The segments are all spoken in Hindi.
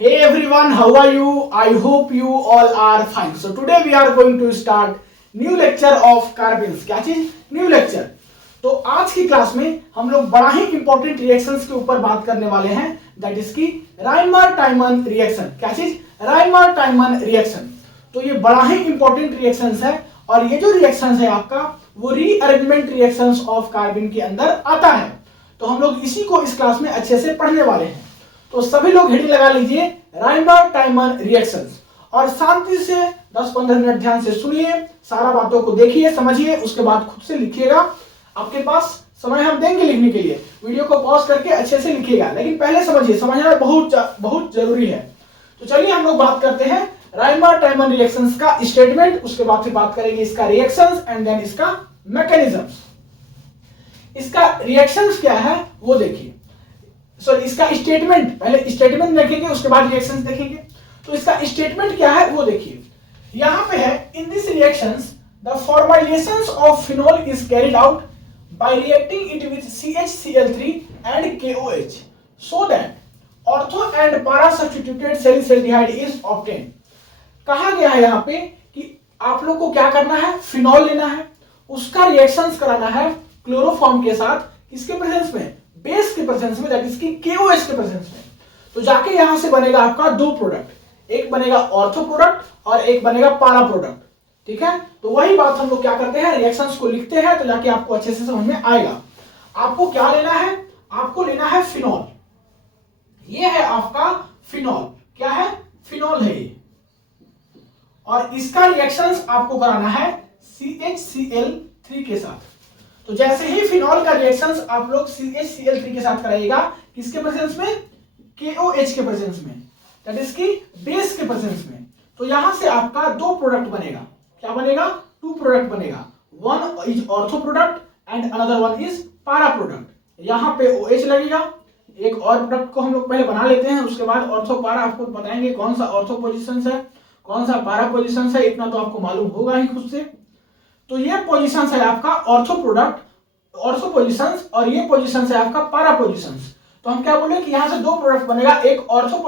Hey everyone, how are you? I hope you all are fine. So today we are going to start new lecture of carbons. क्या चीज? New lecture. तो आज की क्लास में हम लोग बड़ा ही इंपॉर्टेंट रिएक्शंस के ऊपर बात करने वाले हैं, दैट इज की राइमर-टाइमन रिएक्शन। क्या चीज? राइमर-टाइमन रिएक्शन। तो ये बड़ा ही इंपॉर्टेंट रिएक्शंस है और ये जो रिएक्शंस है आपका वो रीअरेंजमेंट रिएक्शंस ऑफ कार्बन के अंदर आता है। तो हम लोग इसी को इस क्लास में अच्छे से पढ़ने वाले हैं। तो सभी लोग हेडिंग लगा लीजिए राइमर-टाइमन रिएक्शंस और शांति से 10-15 मिनट ध्यान से सुनिए, सारा बातों को देखिए, समझिए, उसके बाद खुद से लिखिएगा। आपके पास समय हम देंगे लिखने के लिए, वीडियो को पॉज करके अच्छे से लिखिएगा, लेकिन पहले समझिए, समझना बहुत जरूरी है। तो चलिए हम लोग बात करते हैं राइमर-टाइमन रिएक्शंस का स्टेटमेंट, उसके बाद फिर बात करेंगे इसका रिएक्शंस एंड देन इसका मैकेनिज्म्स। इसका रिएक्शंस क्या है वो देखिए, सॉरी इसका स्टेटमेंट, पहले स्टेटमेंट देखेंगे उसके बाद रिएक्शंस देखेंगे। तो इसका स्टेटमेंट क्या है वो देखिए, यहां पे है in this reactions the formulations of phenol is carried out by reacting it with CHCl3 and KOH so that ortho and para substituted salicylaldehyde is obtained. कहा गया है यहां पे कि आप लोग को क्या करना है, फिनोल लेना है, उसका रिएक्शंस कराना है क्लोरोफॉर्म के साथ, किसके प्रेजेंस में? बेस के प्रेजेंस में, दैट इज की KOH के प्रेजेंस में। तो जाके यहां से बनेगा आपका दो प्रोडक्ट, एक बनेगा ऑर्थो प्रोडक्ट और एक बनेगा पारा प्रोडक्ट। ठीक है, तो वही बात हम लोग क्या करते हैं, रिएक्शंस को लिखते हैं, तो जाके आपको अच्छे से समझ में आएगा। आपको क्या लेना है? आपको लेना है फिनोल। ये है आपका फिनोल। क्या है? फिनोल है ये, और इसका रिएक्शंस आपको कराना है CHCl3 के साथ। तो जैसे ही फिनोल का रिएक्शंस आप लोग CHCl3 के साथ कराइएगा, किसके प्रेजेंस में? KOH के प्रेजेंस में, दैट इज की बेस के प्रेजेंस में। तो यहां से आपका दो प्रोडक्ट बनेगा। क्या बनेगा? टू प्रोडक्ट बनेगा। One is ortho product and another one is पारा प्रोडक्ट। यहां पे OH लगेगा। एक और प्रोडक्ट को हम लोग पहले बना लेते हैं, उसके बाद ऑर्थो पारा आपको बताएंगे कौन सा ऑर्थो पोजिशन है, कौन सा पारा पोजिशन है, इतना तो आपको मालूम होगा ही खुद से। तो ये पोजीशंस है आपका ऑर्थो प्रोडक्ट, ऑर्थो पोजीशंस, और ये पोजीशंस है आपका पारा पोजीशंस। तो हम क्या बोले कि यहां से दो प्रोडक्ट बनेगा, एक ऑर्थो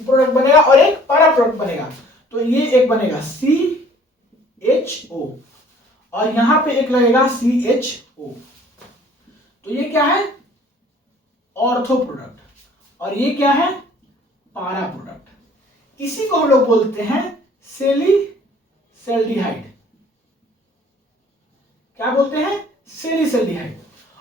प्रोडक्ट बनेगा और एक पारा प्रोडक्ट बनेगा। तो ये एक बनेगा CHO और यहां पे एक लगेगा CHO। तो ये क्या है? ऑर्थो प्रोडक्ट, और ये क्या है? पारा प्रोडक्ट। इसी को हम लोग बोलते हैं सैलिसल्डिहाइड। क्या बोलते हैं? सैलिसल्डिहाइड।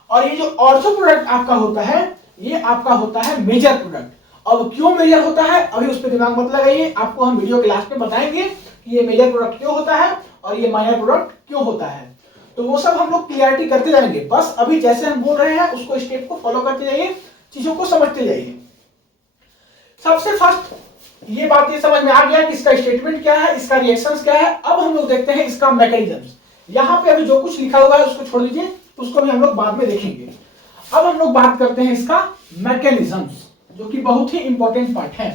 और ये जो ऑर्थो प्रोडक्ट आपका होता है, ये आपका होता है मेजर प्रोडक्ट। अब क्यों मेजर होता है अभी उस पर दिमाग मत लगाइए, आपको हम वीडियो के लास्ट में बताएंगे कि ये मेजर प्रोडक्ट क्यों होता है और ये माइनर प्रोडक्ट क्यों होता है। तो वो सब हम लोग क्लियरिटी करते जाएंगे, बस अभी जैसे हम बोल रहे हैं उसको स्टेप को फॉलो करते जाइए, चीजों को समझते जाइए। सबसे फर्स्ट ये बात ये समझ में आ गया कि इसका स्टेटमेंट क्या है, इसका रिएक्शंस क्या है। अब हम लोग देखते हैं इसका मैकेनिज्म। यहां पे अभी जो कुछ लिखा हुआ है उसको छोड़ दीजिए, उसको भी हम लोग बाद में देखेंगे। अब हम लोग बात करते हैं इसका मैकेनिज्म्स, जो कि बहुत ही इंपॉर्टेंट पार्ट है।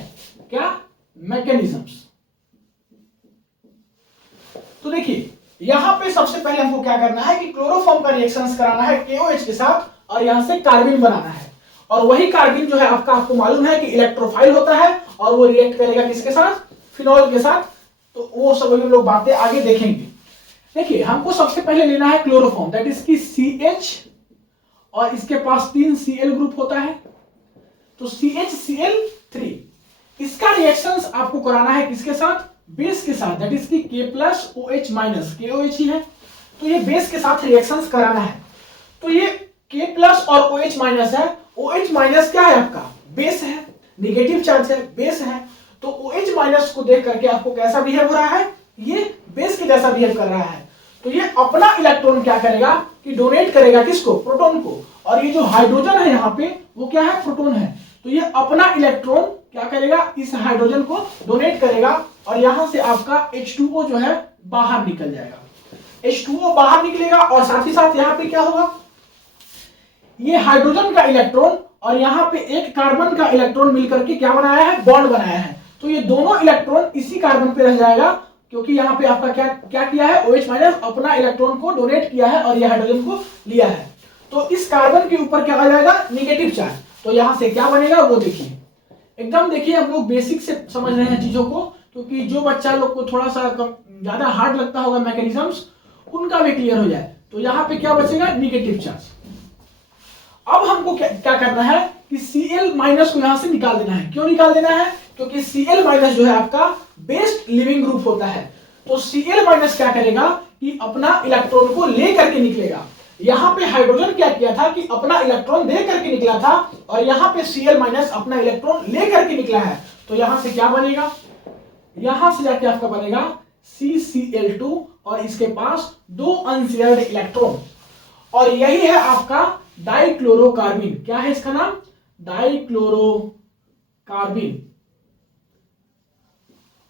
क्या? मैकेनिज्म्स। तो देखिए यहां पे सबसे पहले हमको क्या करना है कि क्लोरोफॉर्म का रिएक्शंस कराना है KOH के साथ और यहां से कार्बिन बनाना है। और वही कार्बिन जो है आपका, आपको मालूम है कि इलेक्ट्रोफाइल होता है और वो रिएक्ट करेगा किसके साथ? फिनोल के साथ। तो वो सब हम लोग बातें आगे देखेंगे। देखिए हमको सबसे पहले लेना है क्लोरोफॉर्म, दैट इज की CH, और इसके पास 3 Cl ग्रुप होता है, तो CHCl3। इसका रिएक्शंस आपको कराना है किसके साथ? बेस के साथ, दैट इज की K+OH-, KOH ही है। तो ये बेस के साथ रिएक्शंस कराना है। तो ये K+ और OH- है। OH- क्या है आपका? बेस है, नेगेटिव चार्ज है, बेस है। तो OH- को देख करके आपको कैसा बिहेव हो रहा है? ये बेस के जैसा बिहेव कर रहा है। तो ये अपना इलेक्ट्रॉन क्या करेगा कि डोनेट करेगा किसको? प्रोटॉन को। और ये जो हाइड्रोजन है यहाँ पे वो क्या है? प्रोटॉन है। तो ये अपना इलेक्ट्रॉन क्या करेगा? इस हाइड्रोजन को डोनेट करेगा और यहां से आपका H2O जो है बाहर निकल जाएगा। H2O बाहर निकलेगा और साथ ही साथ यहाँ पे क्या होगा? ये हाइड्रोजन का इलेक्ट्रॉन और यहाँ पे एक कार्बन का इलेक्ट्रॉन मिलकर के क्या बनाया है? बॉन्ड बनाया है। तो ये दोनों इलेक्ट्रॉन इसी कार्बन पे रह जाएगा, क्योंकि यहाँ पे आपका क्या किया है? OH- अपना इलेक्ट्रॉन को डोनेट किया है और ये हाइड्रोजन को लिया है। तो इस कार्बन के ऊपर क्या आ जाएगा? Negative charge. तो यहां से क्या बनेगा वो देखिए, एकदम देखिए हम लोग बेसिक से समझ रहे हैं चीजों को, क्योंकि जो बच्चा लोग को थोड़ा सा ज्यादा हार्ड लगता होगा मैकेनिज्म्स, उनका भी क्लियर हो जाए। तो यहाँ पे क्या बचेगा, निगेटिव चार्ज। अब हमको क्या करना है कि Cl माइनस को यहां से निकाल देना है। क्यों निकाल देना है, क्योंकि Cl माइनस जो है आपका बेस्ट लिविंग ग्रुप होता है। तो Cl माइनस क्या करेगा कि अपना इलेक्ट्रॉन को ले करके निकलेगा। यहाँ पे हाइड्रोजन क्या किया था कि अपना इलेक्ट्रॉन दे करके निकला था, और यहाँ पे Cl माइनस अपना इलेक्ट्रॉन ले करके निकला है। तो यहां से क्या बनेगा, यहां से जाके आपका बनेगा CCl2, और इसके पास 2 अनशेयर्ड इलेक्ट्रॉन, और यही है आपका डाइक्लोरोकार्बिन। क्या है इसका नाम, डाइक्लोरोकार्बिन।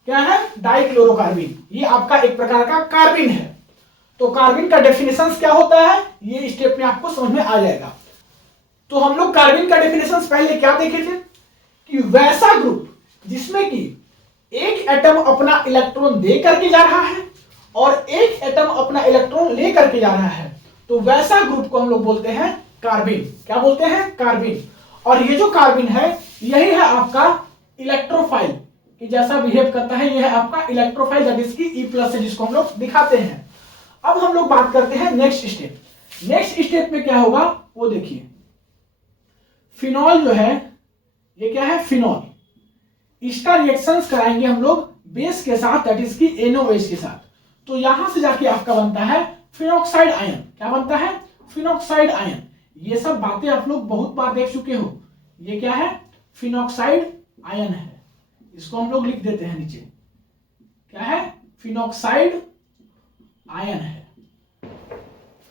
क्या है, डाइक्लोरोकार्बिन। ये आपका एक प्रकार का कार्बिन है। तो कार्बिन का डेफिनेशन क्या होता है, ये स्टेप में आपको समझ में आ जाएगा। तो हम लोग कार्बिन का डेफिनेशन पहले क्या देखे थे कि वैसा ग्रुप जिसमें कि एक एटम अपना इलेक्ट्रॉन दे करके जा रहा है और एक एटम अपना इलेक्ट्रॉन ले करके जा रहा है, तो वैसा ग्रुप को हम लोग बोलते हैं कार्बिन। क्या बोलते हैं, कार्बिन। और ये जो कार्बिन है यही है आपका इलेक्ट्रोफाइल, कि जैसा बिहेव करता है यह है आपका इलेक्ट्रोफाइल, दैट इज की E+ है, जिसको हम लोग दिखाते हैं। अब हम लोग बात करते हैं नेक्स्ट स्टेप। नेक्स्ट स्टेप में क्या होगा वो देखिए, फिनॉल जो है ये क्या है, फिनॉल। इसका रिएक्शंस कराएंगे हम लोग बेस के साथ, दैट इज की NOH के साथ। तो यहां से जाके आपका बनता है फिनॉक्साइड आयन। क्या बनता है, फिनॉक्साइड आयन। ये सब बातें आप लोग बहुत बार देख चुके हो। ये क्या है, फिनॉक्साइड आयन है। इसको हम लोग लिख देते हैं नीचे, क्या है, फिनॉक्साइड आयन है।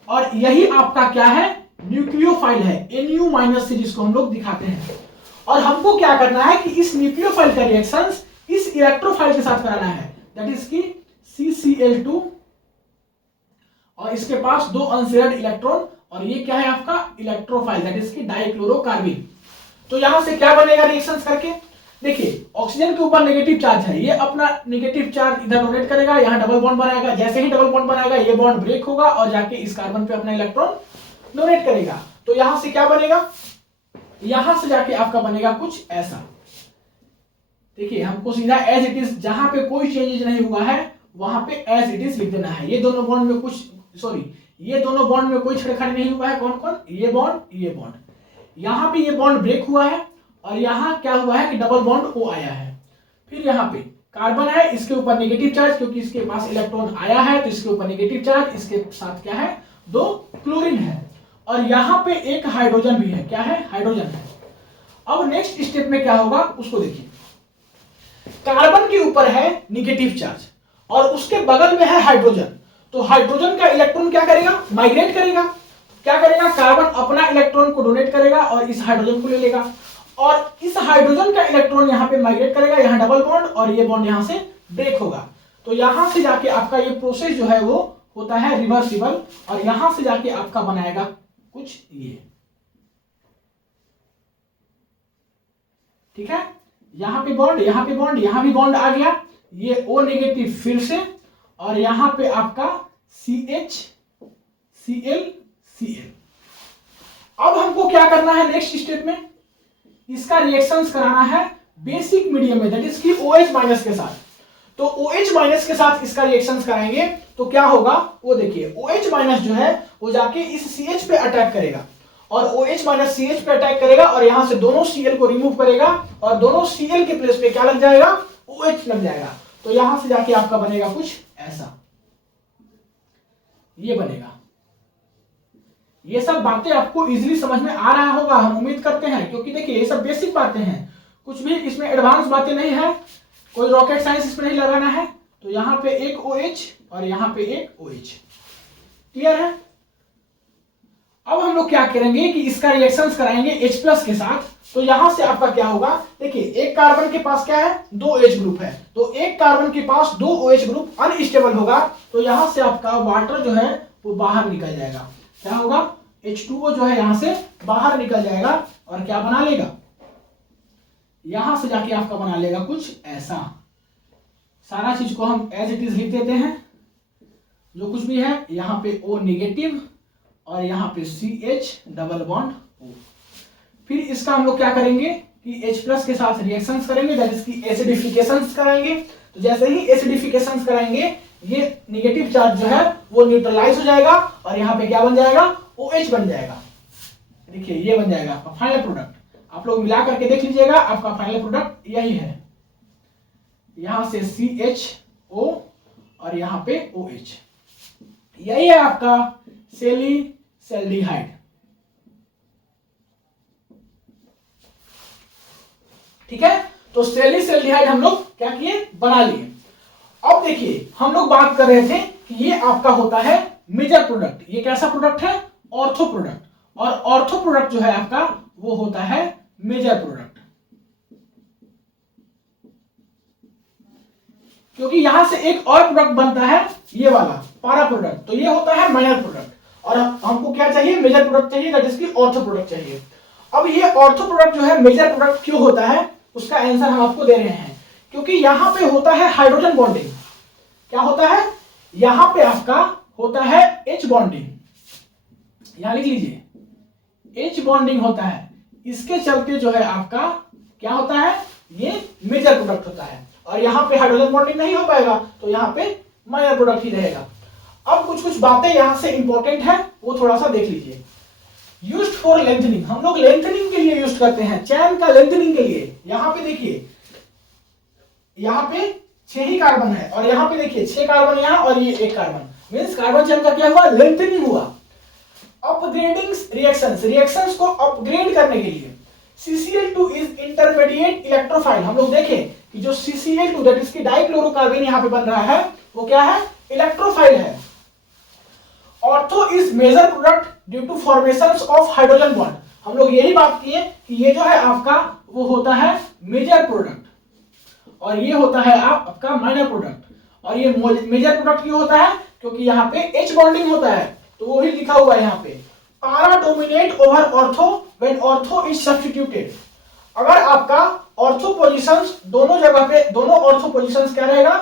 और यही आपका क्या है, न्यूक्लियोफाइल है, Nu- से, जिसको हम लोग दिखाते हैं। और हमको क्या करना है कि इस न्यूक्लियोफाइल का रिएक्शंस इस इलेक्ट्रोफाइल के साथ कराना है, दैट इज की CCl2, और इसके पास 2 अनशेयर्ड इलेक्ट्रॉन, और ये क्या है आपका इलेक्ट्रोफाइल, दैट इज की डाइक्लोरोकार्बिन। तो यहां से क्या बनेगा रिएक्शंस करके, देखिए ऑक्सीजन के ऊपर नेगेटिव चार्ज है, ये अपना नेगेटिव चार्ज इधर डोनेट करेगा, यहां डबल बॉन्ड बनाएगा। जैसे ही डबल बॉन्ड बनाएगा ये बॉन्ड ब्रेक होगा और जाके इस कार्बन पे अपना इलेक्ट्रॉन डोनेट करेगा। तो यहां से क्या बनेगा, यहां से जाके आपका बनेगा कुछ ऐसा। देखिए हमको सीधा एज इट इज, जहां पे कोई चेंजेस नहीं हुआ है वहां पे एज इट इज लिख देना है। ये दोनों बॉन्ड में कुछ, सॉरी, ये दोनों बॉन्ड में कोई छेड़खानी नहीं हुआ है। कौन कौन, ये बॉन्ड, ये बॉन्ड। यहां पे ये बॉन्ड ब्रेक हुआ है, और यहां क्या हुआ है कि डबल बॉन्ड ओ आया है। फिर यहाँ पे कार्बन है, इसके ऊपर नेगेटिव चार्ज, क्योंकि इसके पास इलेक्ट्रॉन आया है तो इसके ऊपर नेगेटिव चार्ज, इसके साथ क्या है, 2 क्लोरीन है, और यहाँ पे एक हाइड्रोजन भी है। क्या है, हाइड्रोजन है। अब नेक्स्ट स्टेप में क्या होगा उसको देखिए, कार्बन के ऊपर है नेगेटिव चार्ज और उसके बगल में है हाइड्रोजन। तो हाइड्रोजन का इलेक्ट्रॉन क्या करेगा, माइग्रेट करेगा। क्या करेगा, कार्बन अपना इलेक्ट्रॉन को डोनेट करेगा और इस हाइड्रोजन को ले लेगा, और इस हाइड्रोजन का इलेक्ट्रॉन यहाँ पे माइग्रेट करेगा, यहाँ डबल बॉन्ड, और ये बॉन्ड यहाँ से ब्रेक होगा। तो यहां से जाके आपका ये प्रोसेस जो है वो होता है रिवर्सिबल, और यहां से जाके आपका बनाएगा कुछ ये, ठीक है। यहां पे बॉन्ड, यहां पे बॉन्ड, यहां भी बॉन्ड आ गया, ये O नेगेटिव फिर से, और यहां पे आपका CH Cl Cl। अब हमको क्या करना है नेक्स्ट स्टेप में, इसका रिएक्शंस कराना है बेसिक मीडियम में, दैट इज की OH- के साथ। तो OH- के साथ इसका रिएक्शंस कराएंगे तो क्या होगा वो देखिए, OH- जो है वो जाके इस CH पे अटैक करेगा, और OH- CH पे अटैक करेगा, और यहां से दोनों Cl को रिमूव करेगा, और दोनों Cl के प्लेस पे क्या लग जाएगा, OH लग जाएगा। तो यहां से जाके आपका बनेगा कुछ ऐसा, ये बनेगा। ये सब बातें आपको इजीली समझ में आ रहा होगा, हम उम्मीद करते हैं, क्योंकि देखिए ये सब बेसिक बातें हैं, कुछ भी इसमें एडवांस बातें नहीं है, कोई रॉकेट साइंस इसमें नहीं लगाना है। तो यहां पे एक OH और यहां पे एक OH, क्लियर है। अब हम लोग क्या करेंगे कि इसका रिएक्शंस कराएंगे H+ के साथ। तो यहां से आपका क्या होगा, देखिए एक कार्बन के पास क्या है, 2 H ग्रुप है, तो एक कार्बन के पास 2 OH ग्रुप अनस्टेबल होगा, तो यहां से आपका वाटर जो है वो बाहर निकल जाएगा। क्या होगा, H2O जो है यहां से बाहर निकल जाएगा, और क्या बना लेगा, यहां से जाके आपका बना लेगा कुछ ऐसा। सारा चीज को हम एज इट इज लिख देते हैं, जो कुछ भी है, यहां पे O नेगेटिव और यहां पे CH डबल बॉन्ड O। फिर इसका हम लोग क्या करेंगे, कि H+ के साथ रिएक्शंस करेंगे, दैट इज की एसिडिफिकेशंस कराएंगे। तो जैसे ही एसिडिफिकेशंस कराएंगे ये नेगेटिव चार्ज जो है वो न्यूट्रलाइज हो जाएगा और यहाँ पे क्या बन जाएगा, OH बन जाएगा। देखिए ये बन जाएगा आपका फाइनल प्रोडक्ट। आप लोग मिला करके देख लीजिएगा, आपका फाइनल प्रोडक्ट यही है। यहां से CHO और यहाँ पे OH, यही है आपका सैलिसिल्डिहाइड। ठीक है, तो सैलिसिल्डिहाइड हम लोग क्या किए, बना लिए। अब देखिए हम लोग बात कर रहे थे कि ये आपका होता है मेजर प्रोडक्ट। ये कैसा प्रोडक्ट है, ऑर्थो प्रोडक्ट। और ऑर्थो प्रोडक्ट जो है आपका वो होता है मेजर प्रोडक्ट, क्योंकि यहां से एक और प्रोडक्ट बनता है ये वाला पारा प्रोडक्ट, तो ये होता है माइनर प्रोडक्ट। और हमको क्या चाहिए, मेजर प्रोडक्ट चाहिए, दैट इज की ऑर्थो प्रोडक्ट चाहिए। अब ये ऑर्थो प्रोडक्ट जो है मेजर प्रोडक्ट क्यों होता है, उसका आंसर हम आपको दे रहे हैं। क्योंकि यहां पे होता है हाइड्रोजन बॉन्डिंग। क्या होता है, यहां पे आपका होता है H बॉन्डिंग, यहां लिख लीजिए H बॉन्डिंग होता है। इसके चलते जो है आपका क्या होता है, ये मेजर प्रोडक्ट होता है। और यहाँ पे हाइड्रोजन बॉन्डिंग नहीं हो पाएगा तो यहाँ पे माइनर प्रोडक्ट ही रहेगा। अब कुछ बातें यहाँ से इंपॉर्टेंट है वो थोड़ा सा देख लीजिए। यूज्ड फॉर लेंथनिंग, हम लोग लेंथनिंग के लिए यूज करते हैं, चैन का लेंथनिंग के लिए। यहाँ पे देखिए, यहाँ पे 6 ही कार्बन है और यहाँ पे देखिए 6 कार्बन यहाँ और ये 1 कार्बन, मींस कार्बन चैन का क्या हुआ, लेंथनिंग हुआ। अपग्रेडिंग रिएक्शंस, रिएक्शंस को अपग्रेड करने के लिए CCl2 इज इंटरमीडिएट इलेक्ट्रोफाइल। हम लोग देखें कि जो CCl2 दैट इज की डाइक्लोरोकार्बन यहाँ पे बन रहा है वो क्या है, इलेक्ट्रोफाइल है। Ortho is major product due to formations of hydrogen bond. हम लोग यही बात किए कि ये जो है आपका वो होता है मेजर प्रोडक्ट और ये होता है आपका माइनर प्रोडक्ट। और ये मेजर प्रोडक्ट क्यों होता है, क्योंकि यहाँ पे H बॉन्डिंग होता है, तो वो ही लिखा हुआ है यहाँ पे, पारा dominate over ortho when ortho is substituted. अगर आपका ऑर्थो पोजीशंस दोनों जगह पे, दोनों ऑर्थो पोजीशंस क्या रहेगा,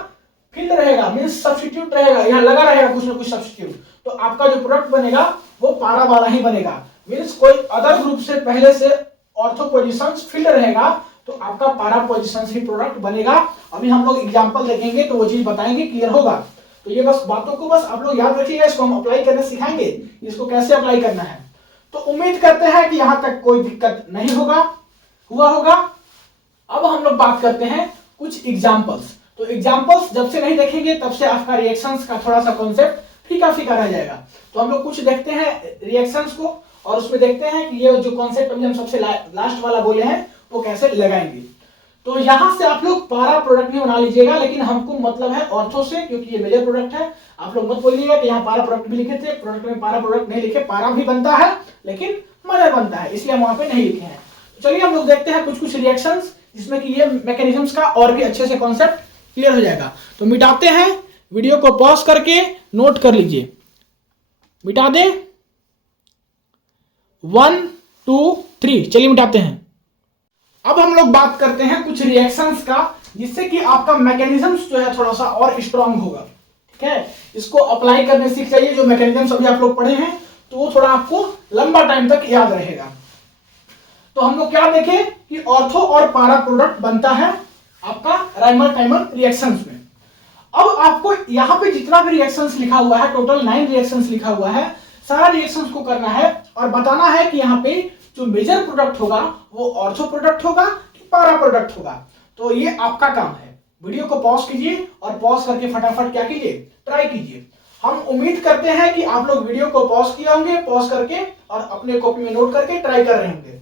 फिल्ड रहेगा, मींस सब्स्टिट्यूट रहेगा, यहाँ लगा रहेगा कुछ ना कुछ सब्स्टिट्यूट, तो आपका जो प्रोडक्ट बनेगा वो पारा वाला ही बनेगा। मींस कोई अदर ग्रुप से पहले से ऑर्थो पोजीशंस फिल्ड रहेगा तो आपका पारा पोजीशंस ही प्रोडक्ट बनेगा। अभी हम लोग एग्जांपल देखेंगे तो वो चीज बताएंगे, क्लियर होगा। तो ये बस बातों को बस आप लोग याद रखिएगा, इसको हम अप्लाई करने सिखाएंगे, इसको कैसे अप्लाई करना है। तो उम्मीद करते हैं कि यहां तक कोई दिक्कत नहीं हुआ होगा। अब हम लोग बात करते हैं कुछ एग्जांपल्स। तो एग्जांपल्स जब से नहीं देखेंगे तब से आपका रिएक्शंस का थोड़ा सा कॉन्सेप्ट फीका रह जाएगा। तो हम लोग कुछ देखते हैं रिएक्शंस को और उसमें देखते हैं कि ये जो कॉन्सेप्ट अभी हम सबसे लास्ट वाला बोले हैं वो कैसे लगाएंगे। तो यहां से आप लोग पारा प्रोडक्ट भी बना लीजिएगा, लेकिन हमको मतलब है ऑर्थो से, क्योंकि ये मेजर प्रोडक्ट है। आप लोग मत बोलिएगा कि यहाँ पारा प्रोडक्ट भी लिखे थे, प्रोडक्ट में पारा प्रोडक्ट नहीं लिखे, पारा भी बनता है लेकिन माइनर बनता है, इसलिए हम वहां पे नहीं लिखे हैं। तो चलिए हम लोग देखते हैं कुछ रिएक्शंस जिसमें कि ये मैकेनिज्म्स का और भी अच्छे से कॉन्सेप्ट क्लियर हो जाएगा। तो मिटाते हैं, वीडियो को पॉज करके नोट कर लीजिए, मिटा दे 1 2 3, चलिए मिटाते हैं। अब हम लोग बात करते हैं कुछ रिएक्शंस का जिससे कि आपका मैकेनिज्म्स जो है थोड़ा सा और स्ट्रांग होगा। ठीक है, इसको अप्लाई करने सीख जाइए। जो मैकेनिज्म्स अभी आप लोग पढ़े हैं तो वो थोड़ा आपको लंबा टाइम तक याद रहेगा। तो हम लोग क्या देखें कि ऑर्थो और पारा प्रोडक्ट बनता है आपका राइमर टाइमर रिएक्शंस में। अब आपको यहाँ पे जितना भी रिएक्शंस लिखा हुआ है, टोटल 9 रिएक्शंस लिखा हुआ है, सारा रिएक्शंस को करना है और बताना है कि यहाँ पे जो मेजर प्रोडक्ट होगा वो ऑर्थो प्रोडक्ट होगा कि पारा प्रोडक्ट होगा। तो ये आपका काम है। वीडियो को पॉज कीजिए और पॉज करके फटाफट क्या कीजिए, ट्राई कीजिए। हम उम्मीद करते हैं कि आप लोग वीडियो को पॉज किए होंगे, पॉज करके और अपने कॉपी में नोट करके ट्राई कर रहे होंगे।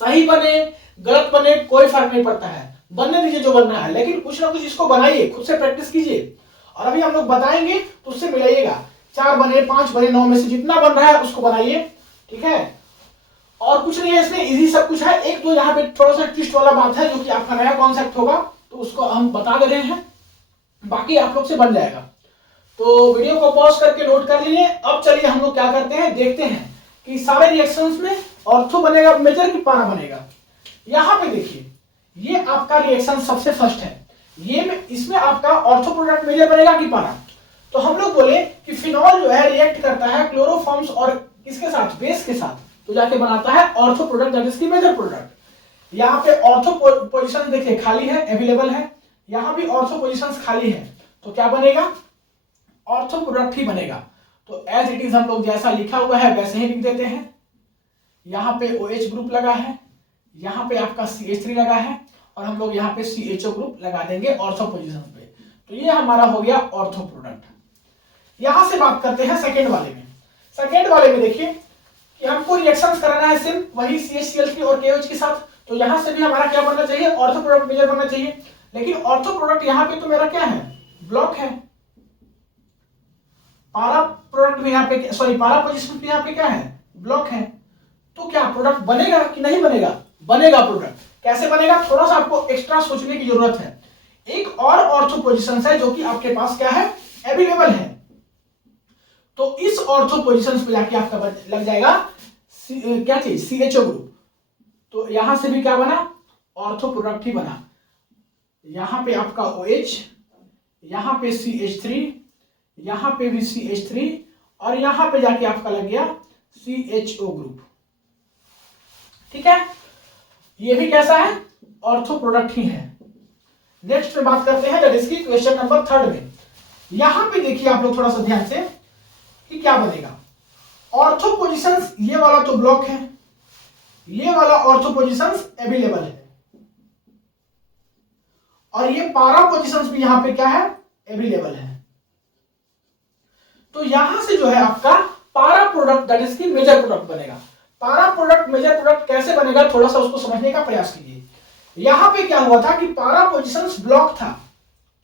सही बने गलत बने कोई फर्क नहीं पड़ता है, बनने दीजिए जो बनना है, लेकिन कुछ ना कुछ इसको बनाइए, खुद से प्रैक्टिस कीजिए। और अभी हम लोग बताएंगे तो उससे मिलाइएगा, 4 बने 5 बने 9 में से जितना बन रहा है उसको बनाइए। ठीक है, और कुछ नहीं है इसमें, इजी सब कुछ है। एक तो यहाँ पे थोड़ा सा ट्विस्ट वाला बात है जो कि आपका नया कॉन्सेप्ट होगा, तो उसको हम बता दे रहे हैं, बाकी आप लोग से बन जाएगा। तो वीडियो को पॉज करके नोट कर लिए। अब चलिए हम लोग क्या करते हैं, देखते हैं कि सारे रिएक्शंस में ऑर्थो बनेगा मेजर की पारा बनेगा। यहाँ पे देखिए ये आपका रिएक्शन सबसे फर्स्ट है, ये इसमें आपका ऑर्थो प्रोडक्ट मेजर बनेगा कि पारा। तो हम लोग बोले कि फिनॉल जो है रिएक्ट करता है क्लोरोफॉर्म्स और किसके साथ, बेस के साथ, तो जाके बनाता है ऑर्थो प्रोडक्ट दैट इज की मेजर प्रोडक्ट। यहाँ पे ऑर्थो पोजीशन देखिए खाली है, अवेलेबल है, यहाँ भी ऑर्थो पोजीशंस खाली है, तो क्या बनेगा, ऑर्थो प्रोडक्ट ही बनेगा। तो एज इट इज हम लोग जैसा लिखा हुआ है वैसे ही लिख देते हैं। यहाँ पे OH ग्रुप लगा है, यहाँ पे आपका CH3 लगा है, और हम लोग यहाँ पे CHO ग्रुप लगा देंगे ऑर्थो पोजीशन पे। तो ये हमारा हो गया ऑर्थो प्रोडक्ट। यहां से बात करते हैं सेकेंड वाले में। सेकेंड वाले में देखिए कि हमको रिएक्शंस कराना है सिर्फ वही CH3 और KOH के साथ, तो यहां से भी हमारा क्या बनना चाहिए, ऑर्थो प्रोडक्ट मेजर बनना चाहिए। लेकिन ऑर्थो प्रोडक्ट यहाँ पे तो मेरा क्या है, ब्लॉक है। पारा प्रोडक्ट भी यहाँ पे, सॉरी पारा पोजीशन भी यहाँ पे क्या है, ब्लॉक है। तो क्या प्रोडक्ट बनेगा कि नहीं बनेगा, बनेगा प्रोडक्ट। कैसे बनेगा, थोड़ा सा आपको एक्स्ट्रा सोचने की जरूरत है। एक और ऑर्थो पोजीशन है जो कि आपके पास क्या है, अवेलेबल है, तो इस ऑर्थो पोजीशन पे जाके आपका लग जाएगा क्या चीज, CHO ग्रुप। तो यहां से भी क्या बना, ऑर्थो प्रोडक्ट ही बना। यहां पे आपका OH, यहां पे CH3, यहां पे भी CH3, और यहां पे जाके आपका लग गया CHO ग्रुप। ठीक है, ये भी कैसा है, ऑर्थो प्रोडक्ट ही है। नेक्स्ट में बात करते हैं दैट इज की क्वेश्चन नंबर 3 में। यहां पे देखिए आप लोग थोड़ा सा ध्यान से कि क्या बनेगा, ऑर्थो पोजीशंस, ये वाला तो ब्लॉक है, ये वाला ऑर्थो पोजीशंस अवेलेबल है, और ये पारा पोजीशंस भी यहां पे क्या है, अवेलेबल है। तो यहां से जो है आपका पारा प्रोडक्ट दैट इज की मेजर प्रोडक्ट बनेगा। पारा प्रोडक्ट मेजर प्रोडक्ट कैसे बनेगा, थोड़ा सा उसको समझने का प्रयास कीजिए। यहां पे क्या हुआ था कि पारा पोजीशंस ब्लॉक था,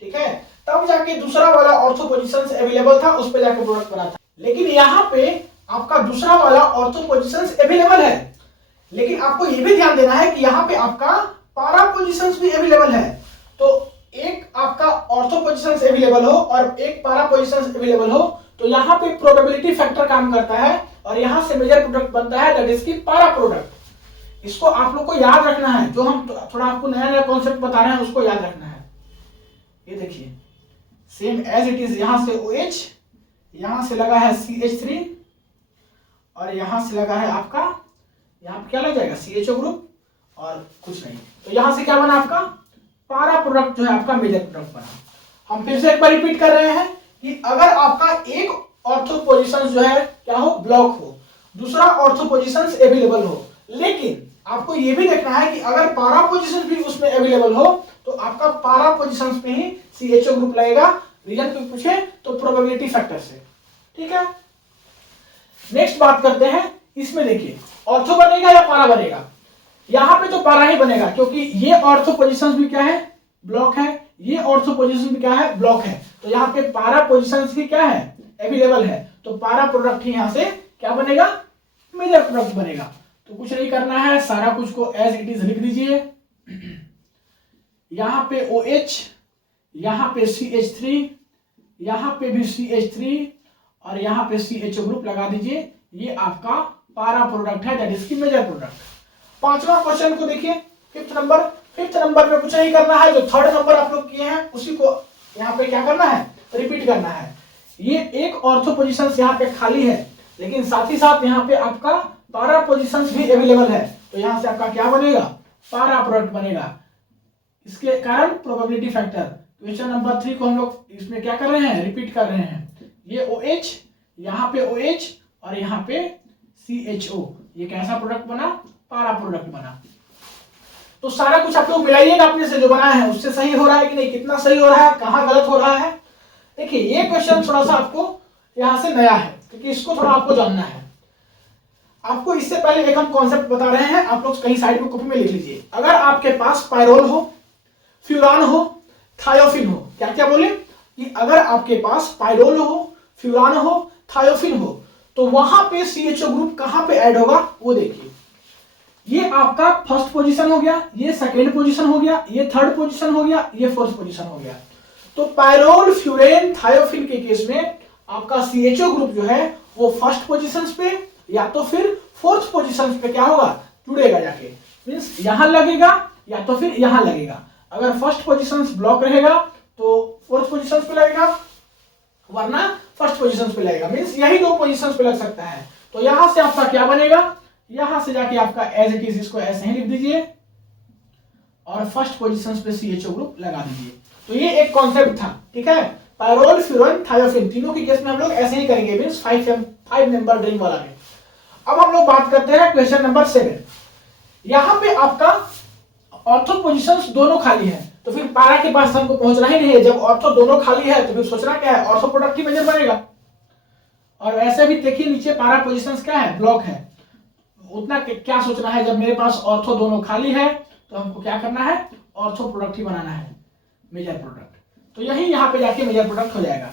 ठीक है, तब जाके दूसरा वाला ऑर्थो पोजीशंस अवेलेबल था, उस पे जाके प्रोडक्ट बना था। लेकिन यहां पे आपका दूसरा वाला ऑर्थो पोजीशंस अवेलेबल है, लेकिन आपको यह भी ध्यान देना है कि यहां पे आपका पारा पोजीशंस भी अवेलेबल है। तो एक आपका ऑर्थो पोजीशंस अवेलेबल हो और एक पारा पोजीशंस अवेलेबल हो, तो यहां पे प्रोबेबिलिटी फैक्टर काम करता है, और यहां से मेजर प्रोडक्ट बनता है दैट इज की पारा प्रोडक्ट। इसको आप लोग को याद रखना है, जो हम थोड़ा आपको नया नया कॉन्सेप्ट बता रहे हैं उसको याद रखना है। ये देखिए सेम एज इट इज, यहां से OH, यहां से लगा है CH3, और यहां से लगा है आपका, यहां पे क्या लग जाएगा, CHO ग्रुप, और कुछ नहीं। तो यहां से क्या बना आपका, पारा प्रोडक्ट जो है आपका मेजर प्रोडक्ट बना। हम फिर से एक बार रिपीट कर रहे हैं कि अगर आपका एक ऑर्थो पोजीशन जो है क्या हो, ब्लॉक हो, दूसरा ऑर्थो पोजीशन अवेलेबल हो, लेकिन आपको यह भी देखना है कि अगर पारा पोजीशन भी उसमें अवेलेबल हो, तो आपका पारा पोजीशन पे ही CHO ग्रुप लगेगा। रीजन क्यों पूछे, तो प्रोबेबिलिटी फैक्टर से। ठीक है, नेक्स्ट बात करते हैं, इसमें देखिए ऑर्थो बनेगा या पारा बनेगा। यहां पे तो पारा ही बनेगा, क्योंकि ये ऑर्थो पोजीशंस भी क्या है, ब्लॉक है, ये ऑर्थो पोजीशन भी क्या है, ब्लॉक है। तो यहाँ पे पारा पोजीशंस भी क्या है, अवेलेबल है, तो पारा प्रोडक्ट ही यहां से क्या बनेगा, मेजर प्रोडक्ट बनेगा। तो कुछ नहीं करना है, सारा कुछ को एज इट इज लिख दीजिए। यहां पे OH, यहां पे CH3, यहां पे भी CH3, और यहां पे CHO ग्रुप लगा दीजिए। ये आपका पारा प्रोडक्ट है दैट इज की मेजर प्रोडक्ट। पांचवा क्वेश्चन को देखिए, फिफ्थ नंबर में कुछ नहीं करना है, जो थर्ड नंबर आप लोग किए हैं उसी को यहाँ पे क्या करना है, रिपीट करना है। ये एक ऑर्थो पोजीशन यहाँ पे खाली है, लेकिन साथ ही साथ यहाँ पे आपका पारा पोजीशन भी अवेलेबल है, तो यहाँ से आपका क्या बनेगा, पारा प्रोडक्ट बनेगा। इसके कारण प्रोबेबिलिटी फैक्टर, क्वेश्चन नंबर 3 को हम लोग इसमें क्या कर रहे हैं, रिपीट कर रहे हैं। ये OH, यहाँ पे OH, और यहाँ पे CHO, ये कैसा प्रोडक्ट बना, पारा प्रोडक्ट बना। तो सारा कुछ आप लोग मिलाइएगा अपने से, जो बना है उससे सही हो रहा है कि नहीं, कितना सही हो रहा है, कहाँ गलत हो रहा है। देखिए ये क्वेश्चन थोड़ा सा आपको यहाँ से नया है, क्योंकि इसको थोड़ा आपको जानना है। आपको इससे पहले एक हम कॉन्सेप्ट बता रहे हैं, आप लोग कहीं साइड में कॉपी में लिख लीजिए। अगर आपके पास पायरोल हो, फ्यूरान हो, थायोफिन हो, क्या क्या बोले कि अगर आपके पास पायरोल हो, फ्यूरान हो, थायोफिन हो, तो वहां पे CHO ग्रुप कहां पे ऐड होगा वो देखिए। ये आपका फर्स्ट पोजीशन हो गया, ये सेकेंड पोजीशन हो गया, ये थर्ड पोजीशन हो गया, ये फोर्थ पोजीशन हो गया। तो पायरोल, फ्यूरेन, थायोफिन के केस में आपका CHO ग्रुप जो है वो फर्स्ट पोजीशन पे या तो फिर फोर्थ पोजीशन पे क्या होगा, जुड़ेगा जाके, मींस यहां लगेगा या तो फिर यहां लगेगा। अगर फर्स्ट पोजीशन ब्लॉक रहेगा तो फोर्थ पोजीशन पे लगेगा, वरना फर्स्ट पोजीशन पे लगेगा, मींस यही दो पोजीशन पे लग सकता है। तो यहां से आपका क्या बनेगा, यहां से जाके आपका एज इट इज, इसको ऐसे ही लिख दीजिए। और फर्स्ट पोजीशन पे CHO ग्रुप लगा दीजिए। तो ये एक कॉन्सेप्ट था, ठीक है। पायरोल, फ्यूरन, थायोफिन तीनों के केस में हम लोग ऐसे ही करेंगे, मींस 5 मेंबर रिंग वाला में। अब हम लोग बात करते हैं क्वेश्चन नंबर 7। यहाँ पे आपका ऑर्थो पोजीशंस दोनों खाली है, तो फिर पैरा के पास हमको पहुंचना ही नहीं है। जब ऑर्थो दोनों खाली है तो फिर सोचना क्या है, ऑर्थो प्रोडक्ट ही मेजर बनेगा। और वैसे भी देखिए नीचे पैरा पोजीशंस क्या है, ब्लॉक है। उतना क्या सोचना है, जब मेरे पास ऑर्थो दोनों खाली है तो हमको क्या करना है, ऑर्थो प्रोडक्ट ही बनाना है, मेजर प्रोडक्ट। तो यही यहाँ पे जाके मेजर प्रोडक्ट हो जाएगा।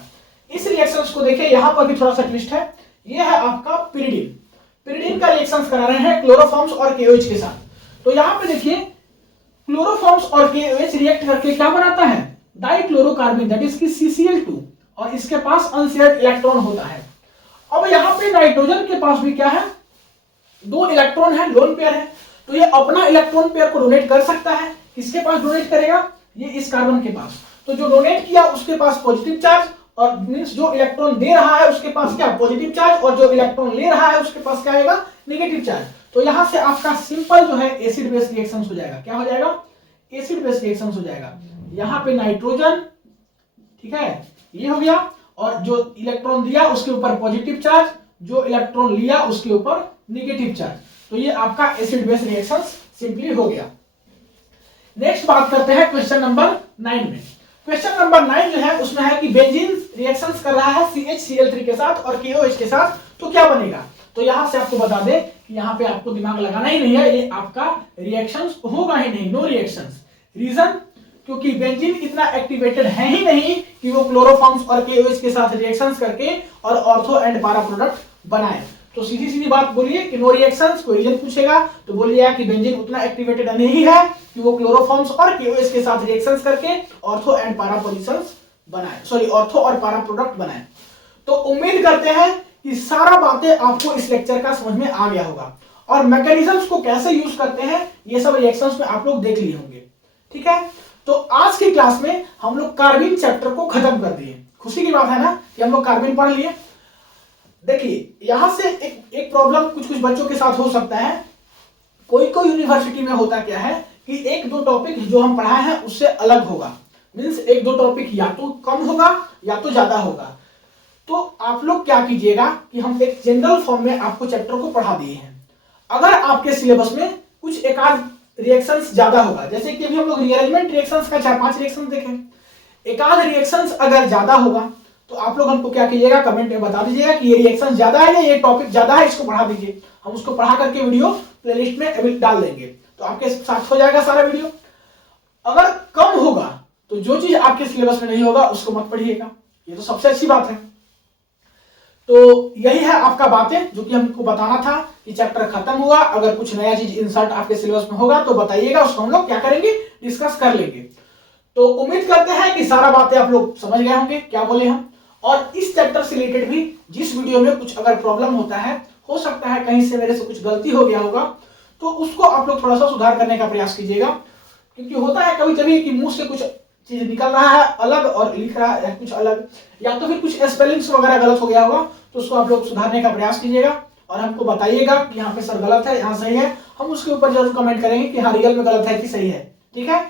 इस रिएक्शंस को देखिए, यहाँ पर भी थोड़ा सा ट्विस्ट है। ये है आपका पिरिडीन। पिरिडीन का रिएक्शंस करा रहे हैं क्लोरोफॉर्म्स और KOH के साथ। तो यहाँ पे देखिए क्लोरोफॉर्म्स और KOH रिएक्ट करके क्या बनाता है, डाइक्लोरोकार्बन, दैट इज की CCl2, और इसके पास अनशेयर्ड इलेक्ट्रॉन होता है। अब यहाँ पे नाइट्रोजन के पास भी क्या है, 2 इलेक्ट्रॉन है, लोन पेयर है। तो ये अपना इलेक्ट्रॉन पेयर को डोनेट कर सकता है। किसके पास डोनेट करेगा, ये इस कार्बन के पास। तो जो डोनेट किया उसके पास पॉजिटिव चार्ज, और मींस जो इलेक्ट्रॉन दे रहा है उसके पास क्या, पॉजिटिव चार्ज, और जो इलेक्ट्रॉन ले रहा है उसके पास क्या आएगा, नेगेटिव चार्ज। तो यहां से आपका सिंपल जो है एसिड बेस रिएक्शंस हो जाएगा। क्या हो जाएगा, एसिड बेस रिएक्शंस हो जाएगा। यहाँ पे नाइट्रोजन, ठीक है, ये हो गया, और जो इलेक्ट्रॉन दिया उसके ऊपर पॉजिटिव चार्ज, जो इलेक्ट्रॉन लिया उसके ऊपर नेगेटिव चार्ज। तो ये आपका एसिड बेस रिएक्शंस सिंपली हो गया। नेक्स्ट बात करते हैं क्वेश्चन नंबर 9 में। क्वेश्चन नंबर 9 जो है उसमें है कि बेंजीन रिएक्शंस कर रहा है CHCl3 के साथ और KOH के साथ, तो क्या बनेगा। तो यहां से आपको बता दें कि यहाँ पे आपको दिमाग लगाना ही नहीं है, ये आपका रिएक्शंस होगा ही नहीं, नो रिएक्शंस। रीजन, क्योंकि बेंजीन इतना एक्टिवेटेड है ही नहीं कि वो क्लोरोफॉर्म्स और KOH के साथ रिएक्शंस करके और ऑर्थो एंड पैरा प्रोडक्ट बनाए। तो सीधी सीधी बात बोलिए कि नो रिएक्शंस। कोई रीजन पूछेगा तो बोलिए कि बेंजीन उतना एक्टिवेटेड नहीं है कि वो क्लोरोफॉर्म्स और KOH के साथ रिएक्शंस करके ऑर्थो एंड पैरा पोजीशंस बनाए, सॉरी ऑर्थो और पैरा प्रोडक्ट बनाए। तो उम्मीद करते हैं कि सारा बातें आपको इस लेक्चर का समझ में आ गया होगा, और मैकेनिज्म्स को कैसे यूज करते हैं ये सब रिएक्शंस में आप लोग देख लिए होंगे, ठीक है। तो आज की क्लास में हम लोग कार्बिन चैप्टर को खत्म कर दिए। खुशी की बात है ना कि हम लोग कार्बिन पढ़ लिए। देखिए यहां से एक प्रॉब्लम कुछ बच्चों के साथ हो सकता है। कोई यूनिवर्सिटी में होता क्या है कि 1-2 टॉपिक जो हम पढ़ाए हैं उससे अलग होगा, मींस 1-2 टॉपिक या तो कम होगा या तो ज्यादा होगा। तो आप लोग क्या कीजिएगा कि हम एक जनरल फॉर्म में आपको चैप्टर को पढ़ा दिए हैं। अगर आपके सिलेबस में कुछ एक आध रिएक्शंस ज्यादा होगा, जैसे कि अभी हम लोग रीअरेंजमेंट रिएक्शंस का 4-5 रिएक्शंस देखें, एक आध रिएक्शंस अगर ज्यादा होगा तो आप लोग हमको क्या कीजिएगा, कमेंट में बता दीजिएगा कि ये रिएक्शन ज्यादा है या ये टॉपिक ज्यादा है, इसको पढ़ा दीजिए। हम उसको पढ़ा करके वीडियो प्लेलिस्ट में डाल देंगे, तो आपके साथ हो जाएगा सारा वीडियो। अगर कम होगा तो जो चीज आपके सिलेबस में नहीं होगा उसको मत पढ़िएगा, ये तो सबसे अच्छी बात है। तो यही है आपका बातें जो कि हमको बताना था कि चैप्टर खत्म हुआ। अगर कुछ नया चीज इंसर्ट आपके सिलेबस में होगा तो बताइएगा, उसको हम लोग क्या करेंगे, डिस्कस कर लेंगे। तो उम्मीद करते हैं कि सारा बातें आप लोग समझ गए होंगे क्या बोले हम। और इस चैप्टर से रिलेटेड भी जिस वीडियो में कुछ अगर प्रॉब्लम होता है, हो सकता है कहीं से मेरे से कुछ गलती हो गया होगा, तो उसको आप लोग थोड़ा सा सुधार करने का प्रयास कीजिएगा। क्योंकि होता है कभी कभी कि मुंह से कुछ चीज निकल रहा है अलग और लिख रहा है कुछ अलग, या तो फिर कुछ स्पेलिंग्स वगैरह गलत हो गया होगा, तो उसको आप लोग सुधारने का प्रयास कीजिएगा और हमको बताइएगा कि यहाँ पे सर गलत है, यहाँ सही है। हम उसके ऊपर जरूर कमेंट करेंगे कि हाँ रियल में गलत है कि सही है, ठीक है।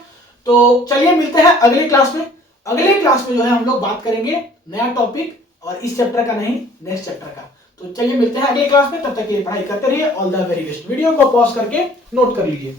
तो चलिए मिलते हैं अगले क्लास में। अगले क्लास में जो है हम लोग बात करेंगे नया टॉपिक, और इस चैप्टर का नहीं, नेक्स्ट चैप्टर का। तो चलिए मिलते हैं अगले क्लास में, तब तक के लिए पढ़ाई करते रहिए। All the very best. Video को पॉज करके नोट कर लीजिए।